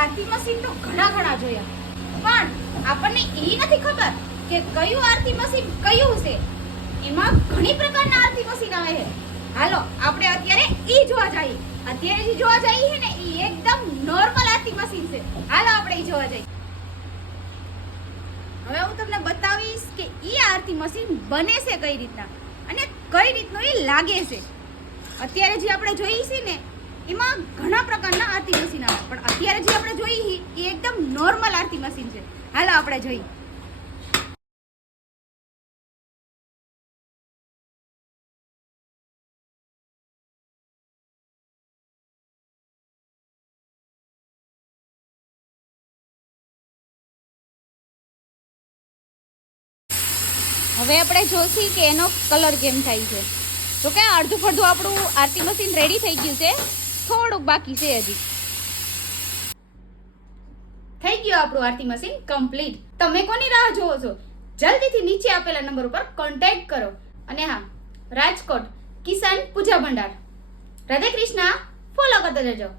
આરતી machine તો ઘણા જોયા, પણ આપણને એ નથી ખબર કે કયું આરતી મશીન કયું છે. એમાં ઘણી પ્રકારના આરતી મશીન આવે છે. હાલો આપણે અત્યારે ઈ જોવા જઈએ. અત્યારે જે જોવા જઈએ છે ને ઈ એકદમ નોર્મલ આરતી મશીન છે. હાલો આપણે ઈ જોવા જઈએ. હવે હું તમને બતાવીશ કે ઈ આરતી મશીન બને છે કઈ રીતના અને કઈ રીતનું ઈ લાગે છે. અત્યારે જે આપણે જોઈએ છે ને એમાં ઘણા પ્રકારના આરતી મશીન આવે, પણ અત્યારે જે આપણે જોઈએ એ એકદમ નોર્મલ આરતી મશીન છે. હાલો આપણે જોઈએ. હવે આપણે જોશી કે એનો કલર કેમ થાય છે. તો કે અડધું ફડધું આપણું આરતી મશીન રેડી થઈ ગયું છે, થોડુંક બાકી છે હજી. થઈ ગયું આપણું આરતી મશીન કમ્પ્લીટ. તમે કોની રાહ જોવો છો? જલ્દીથી નીચે આપેલા નંબર ઉપર કોન્ટેક્ટ કરો. અને હા, રાજકોટ કિસાન પૂજા ભંડાર, રાધે કૃષ્ણ, ફોલો કરતા જજો.